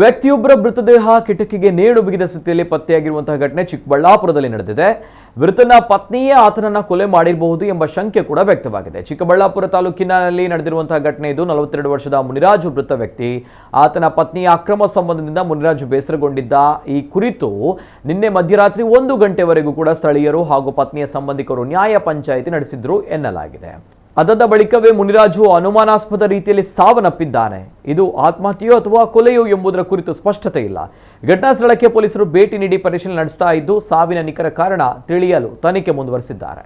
ವ್ಯಕ್ತಿಯೊಬ್ಬರ ಮೃತದೇಹ ಕಿಟಕಿಗೆ ನೇಣು ಬಿಗಿದ ಸ್ಥಿತಿಯಲ್ಲಿ ಪತ್ತೆಯಾಗಿರುವಂತಹ ಘಟನೆ ಚಿಕ್ಕಬಳ್ಳಾಪುರದಲ್ಲಿ ನಡೆದಿದೆ. ಮೃತನ ಪತ್ನಿಯೇ ಆತನನ್ನ ಕೊಲೆ ಮಾಡಿರಬಹುದು ಎಂಬ ಶಂಕೆ ಕೂಡ ವ್ಯಕ್ತವಾಗಿದೆ. ಚಿಕ್ಕಬಳ್ಳಾಪುರ ತಾಲೂಕಿನಲ್ಲಿ ನಡೆದಿರುವಂತಹ ಘಟನೆ ಇದು. 42 ವರ್ಷದ ಮುನಿರಾಜು ಮೃತ ವ್ಯಕ್ತಿ. ಆತನ ಪತ್ನಿಯ ಅಕ್ರಮ ಸಂಬಂಧದಿಂದ ಮುನಿರಾಜು ಬೇಸರಗೊಂಡಿದ್ದ. ಈ ಕುರಿತು ನಿನ್ನೆ ಮಧ್ಯರಾತ್ರಿ 1 ಗಂಟೆವರೆಗೂ ಕೂಡ ಸ್ಥಳೀಯರು ಹಾಗೂ ಪತ್ನಿಯ ಸಂಬಂಧಿಕರು ನ್ಯಾಯ ಪಂಚಾಯಿತಿ ನಡೆಸಿದ್ರು ಎನ್ನಲಾಗಿದೆ. ಅದಾದ ಬಳಿಕವೇ ಮುನಿರಾಜು ಅನುಮಾನಾಸ್ಪದ ರೀತಿಯಲ್ಲಿ ಸಾವನ್ನಪ್ಪಿದ್ದಾನೆ. ಇದು ಆತ್ಮಹತ್ಯೆಯೋ ಅಥವಾ ಕೊಲೆಯೋ ಎಂಬುದರ ಕುರಿತು ಸ್ಪಷ್ಟತೆ ಇಲ್ಲ. ಘಟನಾ ಸ್ಥಳಕ್ಕೆ ಪೊಲೀಸರು ಭೇಟಿ ನೀಡಿ ಪರಿಶೀಲನೆ ನಡೆಸ್ತಾ ಇದ್ದು ಸಾವಿನ ನಿಖರ ಕಾರಣ ತಿಳಿಯಲು ತನಿಖೆ ಮುಂದುವರೆಸಿದ್ದಾರೆ.